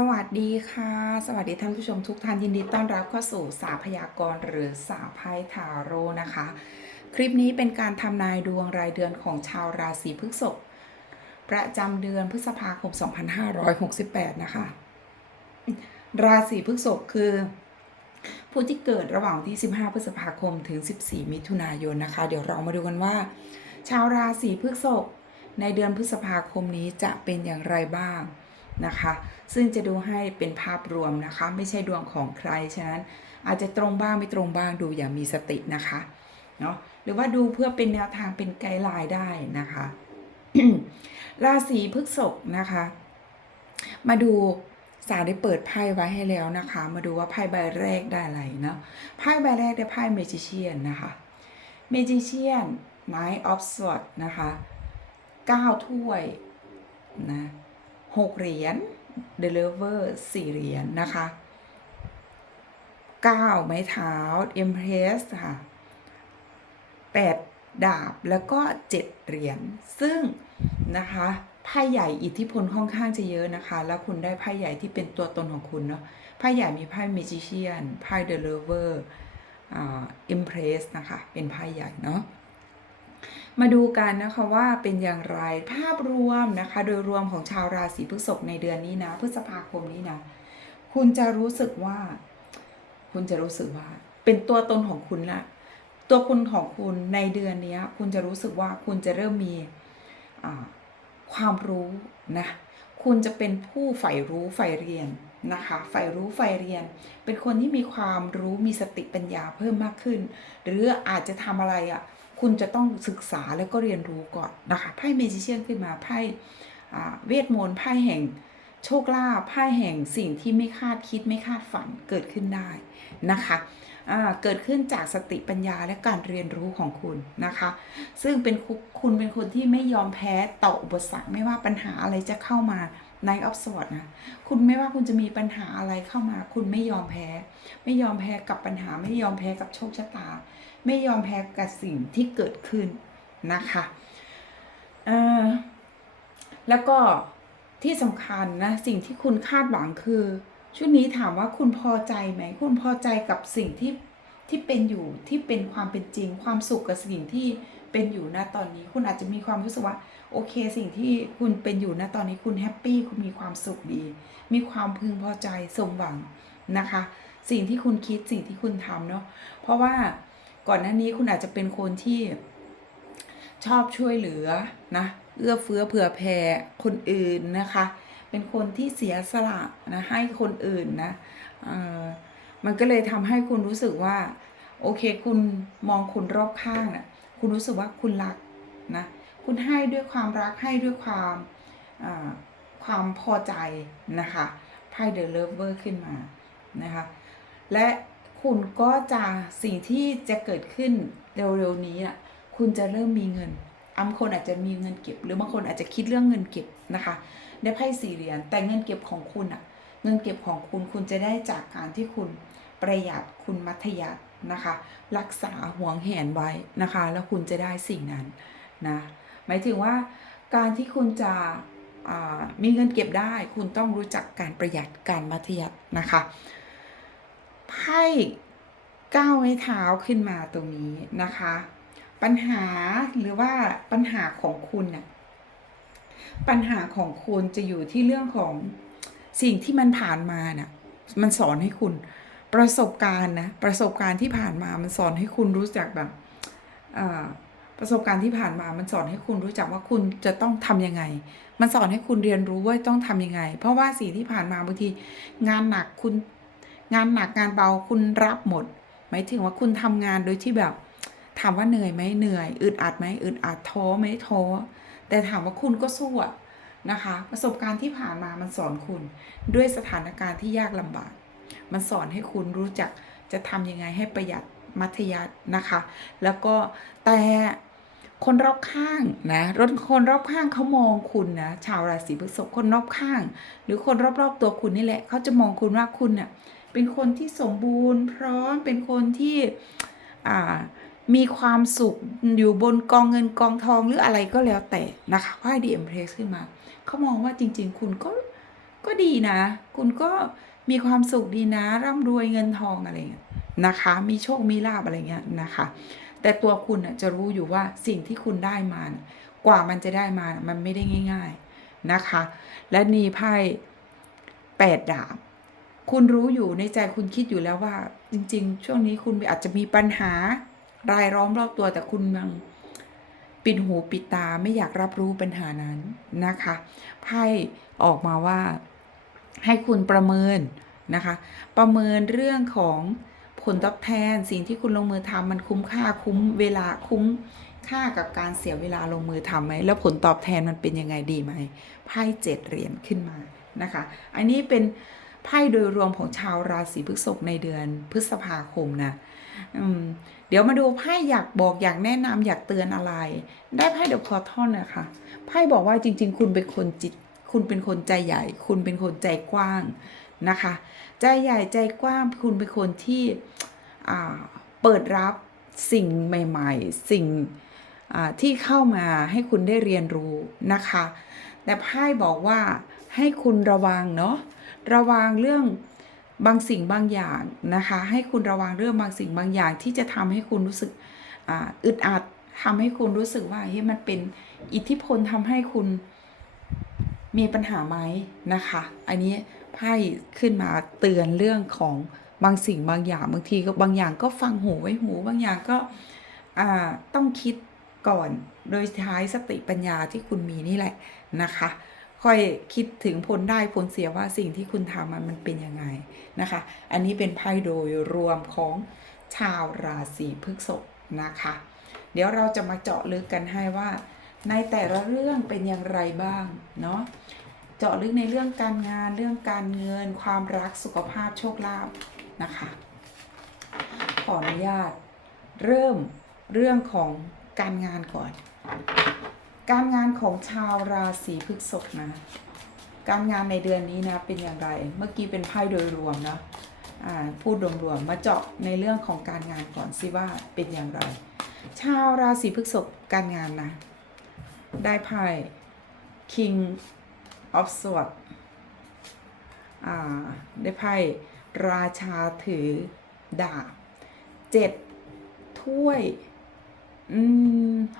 สวัสดีค่ะ สวัสดีท่านผู้ชมทุกท่านยินดีต้อนรับเข้าสู่สาพยากรณ์หรือสาไพ่ทาโร่นะคะ คลิปนี้เป็นการทำนายดวงรายเดือนของชาวราศีพฤษภประจำเดือนพฤษภาคม 2568 นะคะ ราศีพฤษภคือ ผู้ที่เกิดระหว่างที่ 15 พฤษภาคมถึง 14 มิถุนายนนะคะ เดี๋ยวเรามาดูกันว่า ชาวราศีพฤษภในเดือนพฤษภาคมนี้จะเป็นอย่างไรบ้าง นะคะ ซึ่งจะดูให้เป็นภาพรวมนะคะ ไม่ใช่ดวงของใคร ฉะนั้นอาจจะตรงบ้างไม่ตรงบ้างดูอย่างมีสตินะคะเนาะหรือว่าดูเพื่อเป็นแนวทางเป็นไกด์ไลน์ได้นะคะ ราศีพฤษภนะคะ มาดูสาได้เปิดไพ่ไว้ให้แล้วนะคะ มาดูว่าไพ่ใบแรกได้อะไรเนาะไพ่ใบแรกได้ไพ่เมจิเชียนนะคะเมจิเชียน Knight of Swords นะคะ 9 ถ้วยนะ หกเหรียญ The Lover สี่เหรียญนะคะ9ไม้เท้า Empress ค่ะ8ดาบแล้วก็7เหรียญ ซึ่งนะคะไพ่ใหญ่อิทธิพลค่อนข้างจะเยอะนะคะ แล้วคุณได้ไพ่ใหญ่ที่เป็นตัวตนของคุณเนาะไพ่ใหญ่มีไพ่ Magician ไพ่ The Lover อ่า Empress นะคะ เป็นไพ่ใหญ่เนาะ มาดูกันนะคะว่าเป็นอย่างไรภาพรวมนะคะ โดยรวมของชาวราศีพฤษภในเดือนนี้นะพฤษภาคมนี้นะคุณจะรู้สึกว่า คุณจะรู้สึกว่า เป็นตัวตนของคุณละตัวคุณของคุณในเดือนนี้คุณจะรู้สึกว่าคุณจะเริ่มมีความรู้นะคุณจะเป็นผู้ใฝ่รู้ใฝ่เรียนนะคะใฝ่รู้ใฝ่เรียน เป็นคนที่มีความรู้มีสติปัญญาเพิ่มมากขึ้น หรืออาจจะทำอะไรอะ่ะ คุณจะต้องศึกษาแล้วก็เรียนรู้ก่อนนะคะไพ่เมจิเชียนขึ้นมาไพ่เวทมนต์ไพ่แห่งโชคลาภไพ่แห่งสิ่งที่ไม่คาดคิดไม่คาดฝันเกิดขึ้นได้นะคะเกิดขึ้นจากสติปัญญาและการเรียนรู้ของคุณนะคะ ซึ่งเป็นคุคุณเป็นคนที่ไม่ยอมแพ้ต่ออุปสรรคไม่ว่าปัญหาอะไรจะเข้ามาในออฟสวอตนะ คุณไม่ว่าคุณจะมีปัญหาอะไรเข้ามา คุณไม่ยอมแพ้ ไม่ยอมแพ้กับปัญหาไม่ยอมแพ้กับโชคชะตา ไม่ยอมแพ้กับสิ่งที่เกิดขึ้นนะคะเอ่อแล้วก็ที่สำคัญนะ สิ่งที่คุณคาดหวังคือ ชุดนี้ถามว่าคุณพอใจไหม คุณพอใจกับสิ่งที่ที่เป็นอยู่ที่เป็นความเป็นจริง ความสุขกับสิ่งที่เป็นอยู่ณตอนนี้ คุณอาจจะมีความรู้สึกว่าโอเค สิ่งที่คุณเป็นอยู่ณตอนนี้คุณแฮปปี้คุณมีความสุขดี มีความพึงพอใจสมหวังนะคะ สิ่งที่คุณคิดสิ่งที่คุณทำเนาะเพราะว่า ก่อนหน้านี้คุณอาจจะเป็นคนที่ชอบช่วยเหลือนะ เอื้อเฟื้อเผื่อแผ่คนอื่นนะคะ เป็นคนที่เสียสละนะให้คนอื่นนะมันก็เลยทำให้คุณรู้สึกว่า โอเค คุณมองคนรอบข้างนะ่ะคุณรู้สึกว่าคุณรักนะคุณให้ด้วยความรักให้ด้วยความความพอใจนะคะไพ่เดอะเลิฟเวอร์ขึ้นมานะคะและ คุณก็จะสิ่งที่จะเกิดขึ้นเร็วๆนี้อะคุณจะเริ่มมีเงินบางคนอาจจะมีเงินเก็บ หรือบางคนอาจจะคิดเรื่องเงินเก็บนะคะได้ไพ่สี่เหรียญแต่เงินเก็บของคุณอะเงินเก็บของคุณคุณจะได้จากการที่คุณประหยัดคุณมัธยัตินะคะ รักษาห่วงแหนไว้นะคะ แล้วคุณจะได้สิ่งนั้นนะหมายถึงว่าการที่คุณจะมีเงินเก็บได้ คุณต้องรู้จักการประหยัดการมัธยัตินะคะ ไพ่ก้าวไม้เท้าขึ้นมาตรงนี้นะคะ ปัญหาหรือว่าปัญหาของคุณเนี่ยปัญหาของคุณจะอยู่ที่เรื่องของสิ่งที่มันผ่านมาน่ะมันสอนให้คุณประสบการณ์นะประสบการณ์ที่ผ่านมามันสอนให้คุณรู้จักแบบประสบการณ์ที่ผ่านมา มันสอนให้คุณรู้จักว่าคุณจะต้องทำยังไง มันสอนให้คุณเรียนรู้ว่าต้องทำยังไง เพราะว่าสิ่งที่ผ่านมาบางทีงานหนักคุณ งานหนักงานเบาคุณรับหมดหมายถึงว่าคุณทำงานโดยที่แบบ ถามว่าเหนื่อยไหมเหนื่อยอึดอัดไหมอึดอัดท้อไหมท้อแต่ถามว่าคุณก็สู้อะนะคะ ประสบการณ์ที่ผ่านมามันสอนคุณ ด้วยสถานการณ์ที่ยากลำบาก มันสอนให้คุณรู้จักจะทำยังไงให้ประหยัดมัธยัตินะคะ แล้วก็แต่คนรอบข้างนะรถคนรอบข้างเขามองคุณนะชาวราศีพฤษภคนรอบข้าง หรือคนรอบๆตัวคุณนี่แหละเขาจะมองคุณว่าคุณเน่ะ เป็นคนที่สมบูรณ์ พร้อมเป็นคนที่มีความสุขอยู่บนกองเงินกองทองหรืออะไรก็แล้วแต่นะคะไพ่ดีเอ็มเพรสขึ้นมาเขามองว่าจริง ๆ คุณก็ก็ดีนะ คุณก็มีความสุขดีนะ ร่ำรวยเงินทองอะไรเงี้ยนะคะ มีโชคมีลาบอะไรเงี้ยนะคะ แต่ตัวคุณจะรู้อยู่ว่าสิ่งที่คุณได้มานะกว่ามันจะได้มานะมันไม่ได้ง่าย ๆนะคะ และนี่ไพ่แปดดาบ คุณรู้อยู่ในใจคุณคิดอยู่แล้วว่า จริง ๆ ช่วงนี้คุณอาจจะมีปัญหารายล้อมรอบตัว แต่คุณยังปิดหูปิดตาไม่อยากรับรู้ปัญหานั้นนะคะไพ่ออกมาว่าให้คุณประเมินนะคะ ประเมินเรื่องของผลตอบแทนสิ่งที่คุณลงมือทำมันคุ้มค่าคุ้มเวลาคุ้มค่ากับการเสียเวลาลงมือทำไหมแล้วผลตอบแทนมันเป็นยังไงดีไหมไพ่เจ็ดเหรียญขึ้นมานะคะ อันนี้เป็น ไพ่โดยรวมของชาวราศีพฤษภในเดือนพฤษภาคมนะมเดี๋ยวมาดูไพ่อยากบอกอยากแนะนำอยากเตือนอะไร ได้ไพ่เดอะคอร์ทอนนะคะไพ่บอกว่าจริง ๆ คุณเป็นคนจิต คุณเป็นคนใจใหญ่ คุณเป็นคนใจกว้างนะคะ ใจใหญ่ใจกว้างคุณเป็นคนที่เปิดรับสิ่งใหม่ ๆ สิ่งที่เข้ามาให้คุณได้เรียนรู้นะคะ แต่ไพ่บอกว่าให้คุณระวังเนาะ ระวังเรื่องบางสิ่งบางอย่างนะคะ ให้คุณระวังเรื่องบางสิ่งบางอย่างที่จะทำให้คุณรู้สึกอ,อึดอัดทำให้คุณรู้สึกว่าเฮ้ยมันเป็นอิทธิพลทำให้คุณมีปัญหาไหมนะคะ อันนี้ไพ่ขึ้นมาเตือนเรื่องของบางสิ่งบางอย่างบางทีก็บางอย่างก็ฟังหูไว้หูบางอย่างก็ต้องคิดก่อนโดยใช้สติปัญญาที่คุณมีนี่แหละนะคะ ค่อยคิดถึงผลได้ผลเสียว่าสิ่งที่คุณทำมันมันเป็นยังไงนะคะ อันนี้เป็นไพ่โดยรวมของชาวราศีพฤษภนะคะ เดี๋ยวเราจะมาเจาะลึกกันให้ว่า ในแต่ละเรื่องเป็นอย่างไรบ้างเนาะเจาะลึกในเรื่องการงานเรื่องการเงินความรักสุขภาพโชคลาภนะคะ ขออนุญาตเริ่มเรื่องของการงานก่อน การงานของชาวราศีพฤษภนะ การงานในเดือนนี้นะเป็นอย่างไร เมื่อกี้เป็นไพ่โดยรวมนะพูดรวมๆมาเจาะในเรื่องของการงานก่อนสิว่าเป็นอย่างไร ชาวราศีพฤษภการงานนะ ได้ไพ่ King of Swords ได้ไพ่ราชาถือดาบเจ็ดถ้วย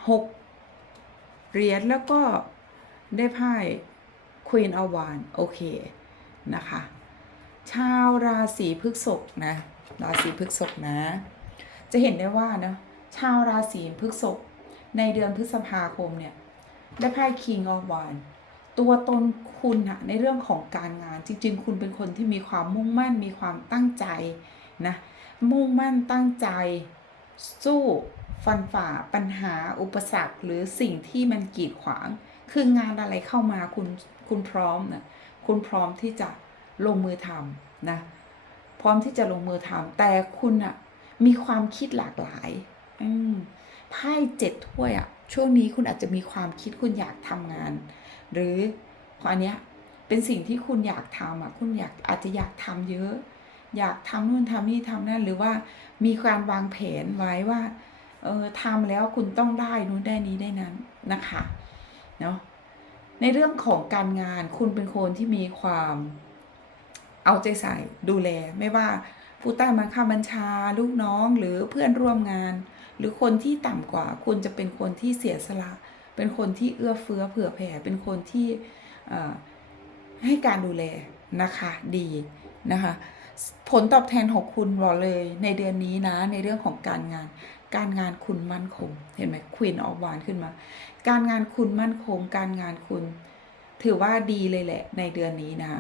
หก เหรียญแล้วก็ได้ไพ่ Queen of Wands โอเคนะคะ ชาวราศีพฤษภนะ ราศีพฤษภนะ จะเห็นได้ว่าเนาะชาวราศีพฤษภในเดือนพฤษภาคมเนี่ย ได้ไพ่ King of Wands ตัวตนคุณอะในเรื่องของการงานจริง ๆ คุณเป็นคนที่มีความมุ่งมั่นมีความตั้งใจนะมุ่งมั่นตั้งใจสู้ ฟันฝ่าปัญหาอุปสรรคหรือสิ่งที่มันกีดขวาง คืองานอะไรเข้ามาคุณคุณพร้อมนะคุณพร้อมที่จะลงมือทำนะพร้อมที่จะลงมือทำแต่คุณอะมีความคิดหลากหลายไพ่เจ็ดถ้วยอะช่วงนี้คุณอาจจะมีความคิดคุณอยากทำงาน หรืออันเนี้ยเป็นสิ่งที่คุณอยากทำอะคุณอยากอาจจะอยากทำเยอะ อยากทำนู่นทำนี่ทำนั่นหรือว่ามีการวางแผนไว้ว่า เออทำแล้วคุณต้องได้นู่นได้นี้ได้นั้นนะคะเนาะในเรื่องของการงานคุณเป็นคนที่มีความเอาใจใส่ดูแล ไม่ว่าผู้ใต้บังคับบัญชาลูกน้องหรือเพื่อนร่วมงาน หรือคนที่ต่ำกว่า คุณจะเป็นคนที่เสียสละ เป็นคนที่เอื้อเฟื้อเผื่อแผ่ เป็นคนที่ให้การดูแลนะคะดีนะคะ ผลตอบแทนของคุณบอกเลยในเดือนนี้นะในเรื่องของการงาน การงานคุณมั่นคง เห็นไหมควีนออกวานขึ้นมา การงานคุณมั่นคง การงานคุณ ถือว่าดีเลยแหละ ในเดือนนี้นะ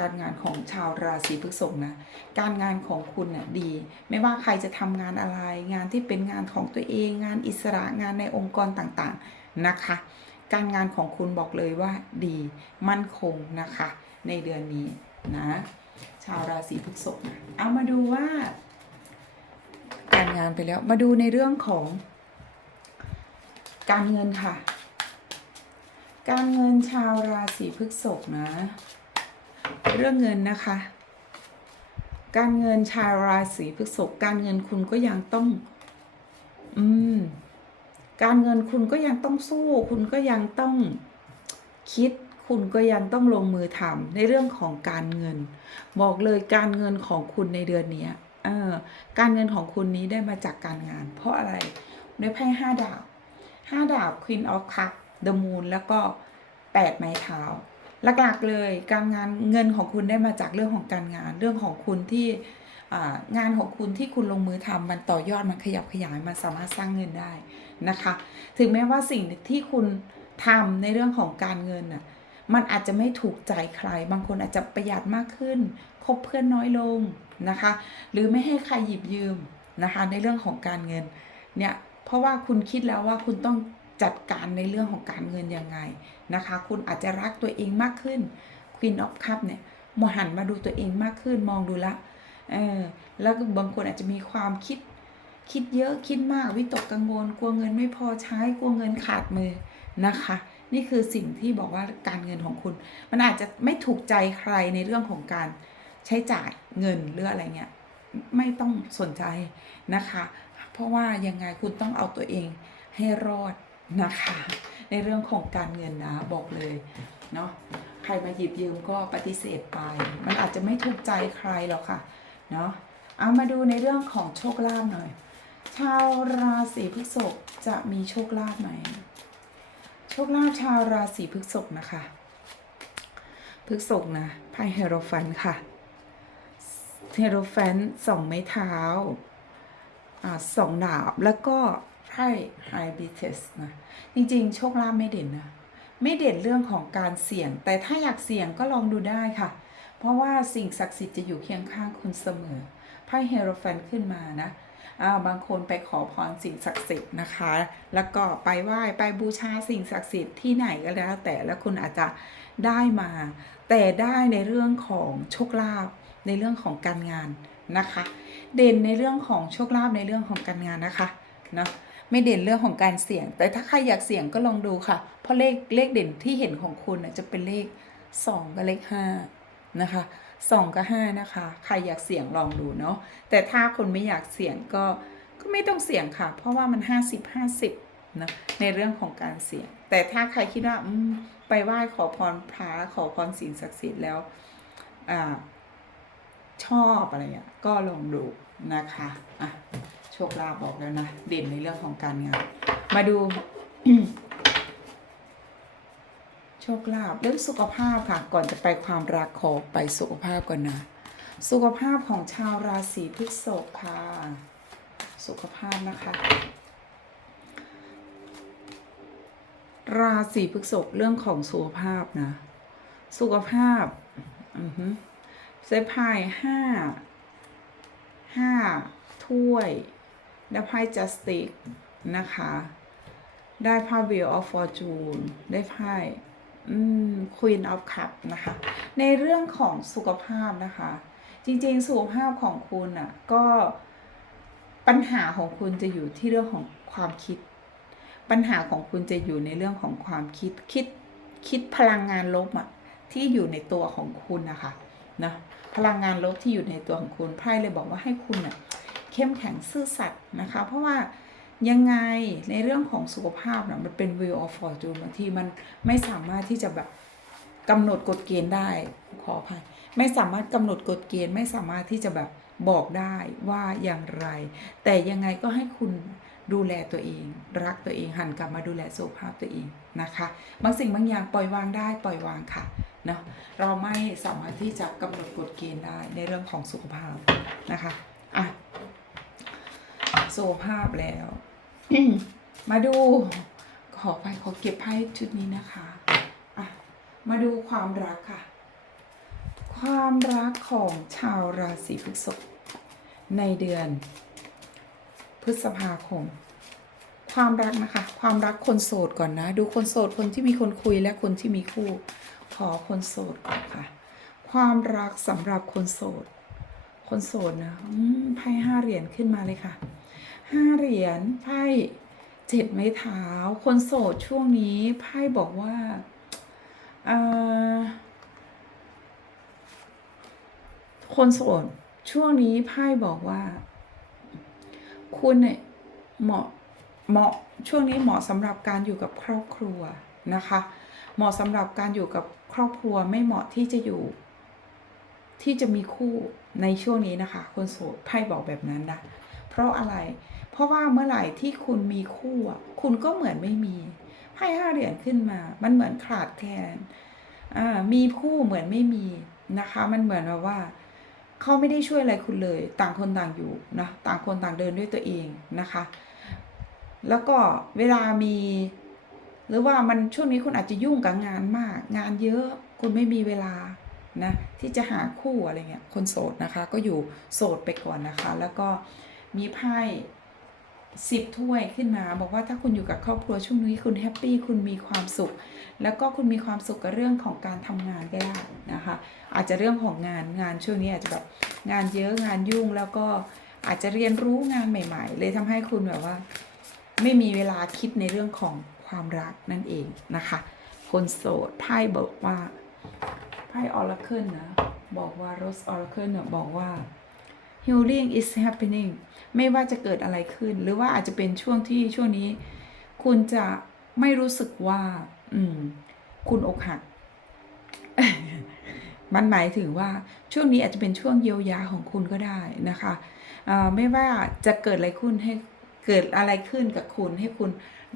การงานของชาวราศีพฤษภนะ การงานของคุณน่ะดี ไม่ว่าใครจะทำงานอะไร งานที่เป็นงานของตัวเอง งานอิสระงานในองค์กรต่างๆนะคะ การงานของคุณบอกเลยว่าดี มั่นคงนะคะ ในเดือนนี้นะ ชาวราศีพฤษภนะเอามาดูว่า การงานไปแล้วมาดูในเรื่องของ การเงินค่ะ การเงินชาวราศีพฤษภนะ เรื่องเงินนะคะ การเงินชาวราศีพฤษภการเงินคุณก็ยังต้อง อืมการเงินคุณก็ยังต้องสู้ คุณก็ยังต้องคิด คุณก็ยังต้องลงมือทำในเรื่องของการเงิน บอกเลยการเงินของคุณในเดือนนี้เออการเงินของคุณนี้ได้มาจากการงาน เพราะอะไรในไพ่ห้าดาบห้าดาบ Queen of Cup The Moon แล้วก็แปดไม้เท้าหลักๆเลยการงานเงินของคุณได้มาจากเรื่องของการงานเรื่องของคุณที่งานของคุณที่คุณลงมือทำมันต่อยอดมันขยับขยายมันสามารถสร้างเงินได้นะคะ ถึงแม้ว่าสิ่งที่คุณทำในเรื่องของการเงินน่ะ มันอาจจะไม่ถูกใจใคร บางคนอาจจะประหยัดมากขึ้น คบเพื่อนน้อยลงนะคะ หรือไม่ให้ใครหยิบยืมนะคะ ในเรื่องของการเงินเนี่ย เพราะว่าคุณคิดแล้วว่าคุณต้องจัดการในเรื่องของการเงินยังไงนะคะ คุณอาจจะรักตัวเองมากขึ้น Queen of Cup เนี่ยมหันมาดูตัวเองมากขึ้นมองดูละเออแล้วก็บางคนอาจจะมีความคิดคิดเยอะคิดมากวิตกกังวล กลัวเงินไม่พอใช้กลัวเงินขาดมือนะคะ นี่คือสิ่งที่บอกว่าการเงินของคุณ มันอาจจะไม่ถูกใจใครในเรื่องของการใช้จ่ายเงินหรืออะไรเงี้ยไม่ต้องสนใจนะคะ เพราะว่ายังไงคุณต้องเอาตัวเองให้รอดนะคะ ในเรื่องของการเงินนะบอกเลยเนาะใครมาหยิบยืมก็ปฏิเสธไป มันอาจจะไม่ถูกใจใครหรอกค่ะเนาะเอามาดูในเรื่องของโชคลาภหน่อย ชาวราศีพฤษภจะมีโชคลาภไหม ชคลาภชาวราศีพฤษภนะคะพฤษภนะไพ่เฮโรฟันค่ะเฮโรฟันสองไม้เท้าอ่าสองดาบแล้วก็ไพ่ไฮบิเทสนะจริงๆ โชคลาภไม่เด่นนะไม่เด่นเรื่องของการเสี่ยง แต่ถ้าอยากเสี่ยงก็ลองดูได้ค่ะ เพราะว่าสิ่งศักดิ์สิทธิ์จะอยู่เคียงข้างคุณเสมอไพ่เฮโรฟันขึ้นมานะ อ่าบางคนไปขอพรสิ่งศักดิ์สิทธิ์นะคะ แล้วก็ไปไหว้ไปบูชาสิ่งศักดิ์สิทธิ์ที่ไหนก็แล้ว แต่แล้วคุณอาจจะได้มา แต่ได้ในเรื่องของโชคลาภในเรื่องของการงานนะคะ เด่นในเรื่องของโชคลาภในเรื่องของการงานนะคะเนาะไม่เด่นเรื่องของการเสี่ยง แต่ถ้าใครอยากเสี่ยงก็ลองดูค่ะ เพราะเลขเลขเด่นที่เห็นของคุณจะเป็นเลข 2 กับเลข5นะคะ 2 กับ 5 นะคะ ใครอยากเสี่ยงลองดูเนาะแต่ถ้าคนไม่อยากเสี่ยงก็ก็ไม่ต้องเสี่ยงค่ะ เพราะว่ามัน 50 50นะในเรื่องของการเสี่ยง แต่ถ้าใครคิดว่าอมไปไหว้ขอพรพระขอพรสิ่งศักดิ์สิทธิ์แล้วอ่าชอบอะไรอะก็ลองดูนะคะอะโชคลาภบอกแล้วนะ เด่นในเรื่องของการงาน มาดู โชคลาภเรื่องสุขภาพค่ะ ก่อนจะไปความรักขอไปสุขภาพก่อนนะ สุขภาพของชาวราศีพฤษภค่ะ สุขภาพนะคะ ราศีพฤษภเรื่องของสุขภาพนะ สุขภาพอือฮึเซฟไพ่ห้าห้าถ้วย ได้ไพ่จัสติกนะคะ ได้ไพ่ Wheel of Fortune ได้ไพ่ Queen of Cup นะคะ ในเรื่องของสุขภาพนะคะ จริงๆ สุขภาพของคุณอะก็ปัญหาของคุณจะอยู่ที่เรื่องของความคิด ปัญหาของคุณจะอยู่ในเรื่องของความคิดคิดคิดพลังงานลบอะที่อยู่ในตัวของคุณนะคะนะพลังงานลบที่อยู่ในตัวของคุณไพ่เลยบอกว่าให้คุณอะเข้มแข็งซื่อสัตย์นะคะ เพราะว่า ยังไงในเรื่องของสุขภาพนะมันเป็น wheel of fortune บางทีมันไม่สามารถที่จะแบบกำหนดกฎเกณฑ์ได้ขออภัยไม่สามารถกำหนดกฎเกณฑ์ไม่สามารถที่จะแบบบอกได้ว่าอย่างไร แต่ยังไงก็ให้คุณดูแลตัวเอง รักตัวเองหันกลับมาดูแลสุขภาพตัวเองนะคะบางสิ่งบางอย่างปล่อยวางได้ปล่อยวางค่ะเนาะเราไม่สามารถที่จะกำหนดกฎเกณฑ์ได้ในเรื่องของสุขภาพนะคะอะสุขภาพแล้ว มาดู ขอไปขอเก็บไพ่ชุดนี้นะคะอะมาดูความรักค่ะ ความรักของชาวราศีพฤษภในเดือน พฤษภาคม ความรักนะคะ ความรักคนโสดก่อนนะ ดูคนโสดคนที่มีคนคุยและคนที่มีคู่ ขอคนโสดก่อนค่ะ ความรักสำหรับคนโสด คนโสดนะไพ่ห้าเหรียญขึ้นมาเลยค่ะ ห้าเหรียญไพ่เจ็ดไม้เท้า คนโสดช่วงนี้ไพ่บอกว่าคนโสดช่วงนี้ไพ่บอกว่า คุณเนี่ยเหมาะเหมาะช่วงนี้เหมาะสำหรับการอยู่กับครอบครัวนะคะ เหมาะสำหรับการอยู่กับครอบครัวไม่เหมาะที่จะอยู่ ที่จะมีคู่ในช่วงนี้นะคะ คนโสดไพ่บอกแบบนั้นนะเพราะอะไร เพราะว่าเมื่อไหร่ที่คุณมีคู่คุณก็เหมือนไม่มีไพ่ห้าเหรียญขึ้นมา มันเหมือนขาดแคลนอ่ามีคู่เหมือนไม่มีนะคะ มันเหมือนแบบว่าเขาไม่ได้ช่วยอะไรคุณเลย ต่างคนต่างอยู่นะต่างคนต่างเดินด้วยตัวเองนะคะ แล้วก็เวลามี หรือว่ามันช่วงนี้คุณอาจจะยุ่งกับงานมาก งานเยอะคุณไม่มีเวลานะที่จะหาคู่อะไรเงี้ยคนโสดนะคะ ก็อยู่โสดไปก่อนนะคะ แล้วก็มีไพ่ สิบถ้วยขึ้นมา บอกว่าถ้าคุณอยู่กับครอบครัวช่วงนี้คุณแฮปปี้คุณมีความสุข แล้วก็คุณมีความสุขกับเรื่องของการทำงานก็ได้นะคะ อาจจะเรื่องของงานงานช่วงนี้อาจจะแบบงานเยอะงานยุ่งแล้วก็อาจจะเรียนรู้งานใหม่ ๆ เลยทำให้คุณแบบว่า ไม่มีเวลาคิดในเรื่องของความรักนั่นเองนะคะ คนโสดไพ่บอกว่าไพ่ออร์เคิลนะบอกว่า Rose Oracle เนี่ยบอกว่า healing is happening ไม่ว่าจะเกิดอะไรขึ้น หรือว่าอาจจะเป็นช่วงที่ช่วงนี้ คุณจะไม่รู้สึกว่า อืม คุณอกหัก มันหมายถึงว่าช่วงนี้อาจจะเป็นช่วงเยียวยาของคุณก็ได้นะคะไม่ว่าจะเกิดอะไรขึ้นให้เกิดอะไรขึ้นกับคุณให้คุณ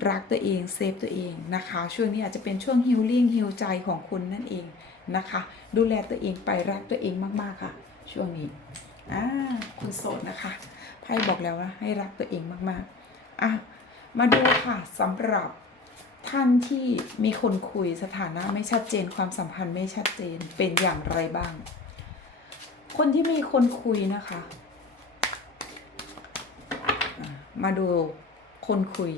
รักตัวเองเซฟตัวเองนะคะ ช่วงนี้อาจจะเป็นช่วงฮิลลิ่งฮิลใจของคุณนั่นเองนะคะ ดูแลตัวเองไปรักตัวเองมาก ๆ ค่ะ ช่วงนี้ อ่าคุณโสดนะคะไพ่บอกแล้วว่าให้รักตัวเองมากๆอะมาดูค่ะสำหรับท่านที่มีคนคุยสถานะไม่ชัดเจนความสัมพันธ์ไม่ชัดเจนเป็นอย่างไรบ้าง คนที่มีคนคุยนะคะ มาดูคนคุย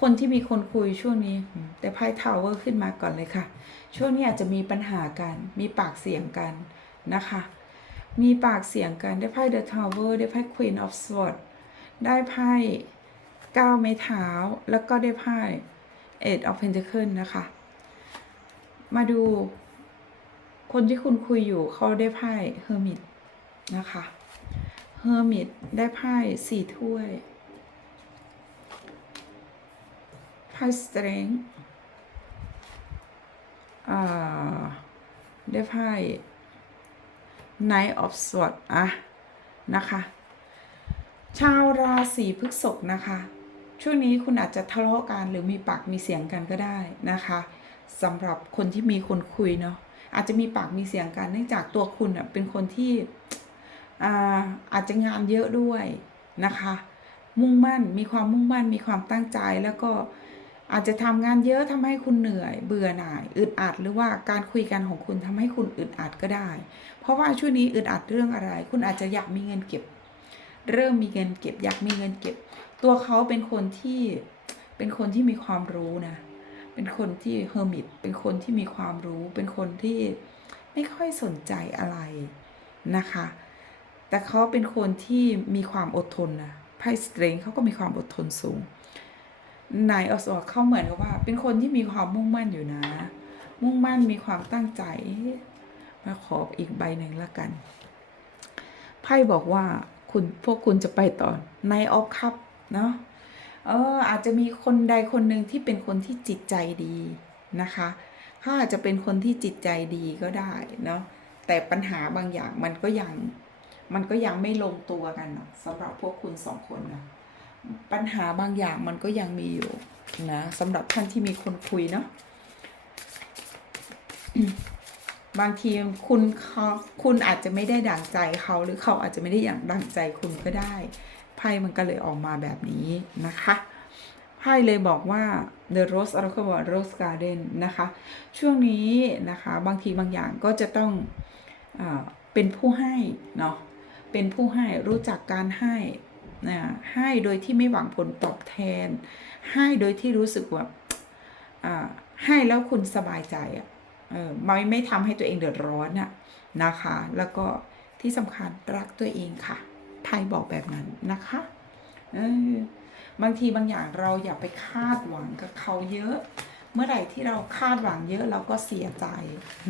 คนที่มีคนคุยช่วงนี้ แต่ไพ่ทาวเวอร์ขึ้นมาก่อนเลยค่ะ ช่วงนี้อาจจะมีปัญหากัน มีปากเสียงกันนะคะ มีปากเสียงกันได้ไพ่ The Tower ได้ไพ่ Queen of Swords ได้ไพ่เก้าไม้เท้า แล้วก็ได้ไพ่ Eight of Pentacles นะคะ มาดู คนที่คุณคุยอยู่เขาได้ไพ่ Hermit นะคะ Hermit ได้ไพ่สี่ถ้วย ไพ่ Strength ได้ไพ่ Knight of Swords อะนะคะ ชาวราศีพฤษภนะคะ ช่วงนี้คุณอาจจะทะเลาะกันหรือมีปากมีเสียงกันก็ได้นะคะสำหรับคนที่มีคนคุยเนาะอาจจะมีปากมีเสียงกันเนื่องจากตัวคุณอะเป็นคนที่อาอาจจะงานเยอะด้วยนะคะ มุ่งมั่นมีความมุ่งมั่นมีความตั้งใจแล้วก็ อาจจะทำงานเยอะทำให้คุณเหนื่อย เบื่อหน่าย อึดอัด หรือว่าการคุยกันของคุณทำให้คุณอึดอัดก็ได้ เพราะว่าช่วงนี้อึดอัดเรื่องอะไร คุณอาจจะอยากมีเงินเก็บ เริ่มมีเงินเก็บ อยากมีเงินเก็บ ตัวเขาเป็นคนที่เป็นคนที่มีความรู้นะ เป็นคนที่เฮอร์มิต เป็นคนที่มีความรู้ เป็นคนที่ไม่ค่อยสนใจอะไรนะคะ แต่เขาเป็นคนที่มีความอดทนนะไพ่สเตรงเขาก็มีความอดทนสูง นายอสอเขาเหมือนกับว่า เป็นคนที่มีความมุ่งมั่นอยู่นะ มุ่งมั่นมีความตั้งใจ มาขออีกใบหนึ่งละกัน ไพ่บอกว่าคุณพวกคุณจะไปต่อในออฟคัพเนาะเอออาจจะมีคนใดคนหนึ่งที่เป็นคนที่จิตใจดีนะคะเขาอาจจะเป็นคนที่จิตใจดีก็ได้เนาะแต่ปัญหาบางอย่างมันก็ยัง มันก็ยังไม่ลงตัวกันนะสำหรับพวกคุณสองคนนะ ปัญหาบางอย่างมันก็ยังมีอยู่นะสำหรับท่านที่มีคนคุยเนาะบางทีคุณเขาคุณอาจจะไม่ได้ดั่งใจเขาหรือเขาอาจจะไม่ได้อย่างดั่งใจคุณก็ได้ ไพ่มันก็เลยออกมาแบบนี้นะคะไพ่เลยบอกว่า the rose oracle rose garden นะคะ ช่วงนี้นะคะบางทีบางอย่างก็จะต้องอเป็นผู้ให้เนาะเป็นผู้ให้รู้จักการให้ นะให้โดยที่ไม่หวังผลตอบแทน ให้โดยที่รู้สึกว่าให้แล้วคุณสบายใจอะเออไม่ไม่ทำให้ตัวเองเดือดร้อนน่ะนะคะ แล้วก็ที่สำคัญรักตัวเองค่ะไพ่บอกแบบนั้นนะคะเออบางทีบางอย่างเราอย่าไปคาดหวังกับเขาเยอะ เมื่อไหร่ที่เราคาดหวังเยอะเราก็เสียใจ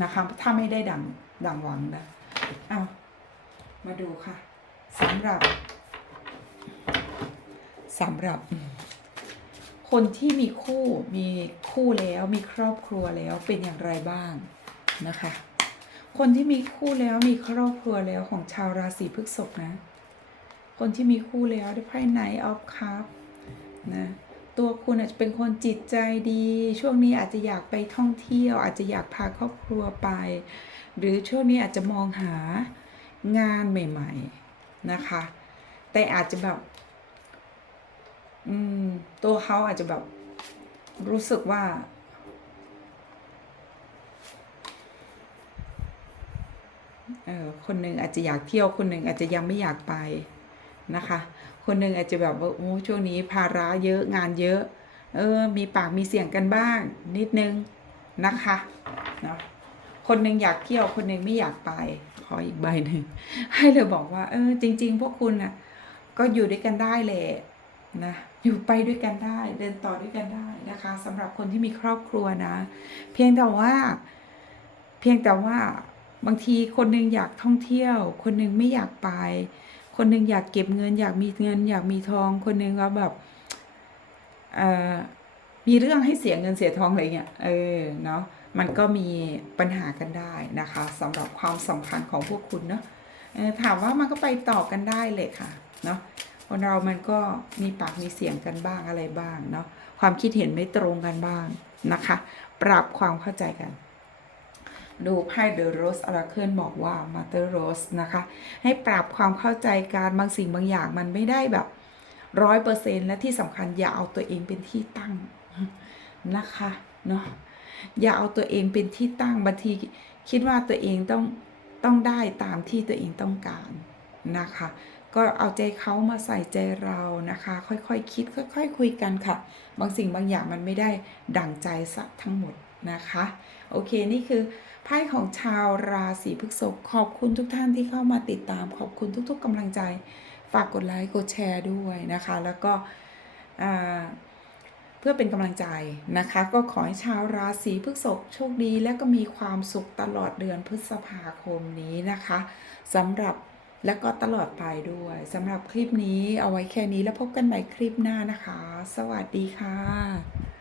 นะคะถ้าไม่ได้ดังดังหวังนะเอามาดูค่ะสำหรับ สำหรับคนที่มีคู่มีคู่แล้วมีครอบครัวแล้วเป็นอย่างไรบ้างนะคะ คนที่มีคู่แล้วมีครอบครัวแล้วของชาวราศีพฤษภนะ คนที่มีคู่แล้วได้ไพ่ไหนออฟคัพนะตัวคุณอาจจะเป็นคนจิตใจดี ช่วงนี้อาจจะอยากไปท่องเที่ยว อาจจะอยากพาครอบครัวไป หรือช่วงนี้อาจจะมองหางานใหม่ ๆนะคะ แต่อาจจะแบบ อืม ตัวเขาอาจจะแบบรู้สึกว่า เออคนหนึ่งอาจจะอยากเที่ยว คนหนึ่งอาจจะยังไม่อยากไปนะคะ คนหนึ่งอาจจะแบบว่าโอ้ช่วงนี้ภาระเยอะงานเยอะ เออ มีปากมีเสียงกันบ้าง นิดนึงนะคะเนาะคนหนึ่งอยากเที่ยว คนหนึ่งไม่อยากไป ขออีกใบหนึ่งให้เลยบอกว่า เออ จริง ๆ พวกคุณน่ะ ก็อยู่ด้วยกันได้แหละ นะอยู่ไปด้วยกันได้ เดินต่อด้วยกันได้นะคะสำหรับคนที่มีครอบครัวนะ เพียงแต่ว่า เพียงแต่ว่าบางทีคนหนึ่งอยากท่องเที่ยว คนหนึ่งไม่อยากไป คนหนึ่งอยากเก็บเงิน อยากมีเงิน อยากมีทอง คนหนึ่งก็แบบมีเรื่องให้เสียเงินเสียทองอะไรเงี้ยเออเนาะมันก็มีปัญหากันได้นะคะสำหรับความสัมพันธ์ของพวกคุณเนาะถามว่ามันก็ไปต่อกันได้เลยค่ะเนาะ คนเรามันก็มีปากมีเสียงกันบ้างอะไรบ้างเนาะความคิดเห็นไม่ตรงกันบ้างนะคะ ปรับความเข้าใจกัน ดูไพ่ The Rose Oracle บอกว่า Mother Rose นะคะ ให้ปรับความเข้าใจการบางสิ่งบางอย่างมันไม่ได้แบบร้อยเปอร์เซ็นและที่สำคัญอย่าเอาตัวเองเป็นที่ตั้งนะคะเนาะอย่าเอาตัวเองเป็นที่ตั้งบางทีคิดว่าตัวเองต้องต้องได้ตามที่ตัวเองต้องการนะคะ ก็เอาใจเขามาใส่ใจเรานะคะ ค่อยๆคคิดค่อยๆคคุยกันค่ะ บางสิ่งบางอย่างมันไม่ได้ดั่งใจสักทั้งหมดนะคะ โอเคนี่คือไพ่ของชาวราศีพฤษภขอบคุณทุกท่านที่เข้ามาติดตาม ขอบคุณทุก ๆกำลังใจ ฝากกดไลค์กดแชร์ด้วยนะคะ แล้วก็เพื่อเป็นกำลังใจนะคะ ก็ขอให้ชาวราศีพฤษภโชคดีและก็มีความสุขตลอดเดือนพฤษภาคมนี้นะคะสำหรับ และก็ตลอดไปด้วยสำหรับคลิปนี้เอาไว้แค่นี้แล้วพบกันใหม่คลิปหน้านะคะ สวัสดีค่ะ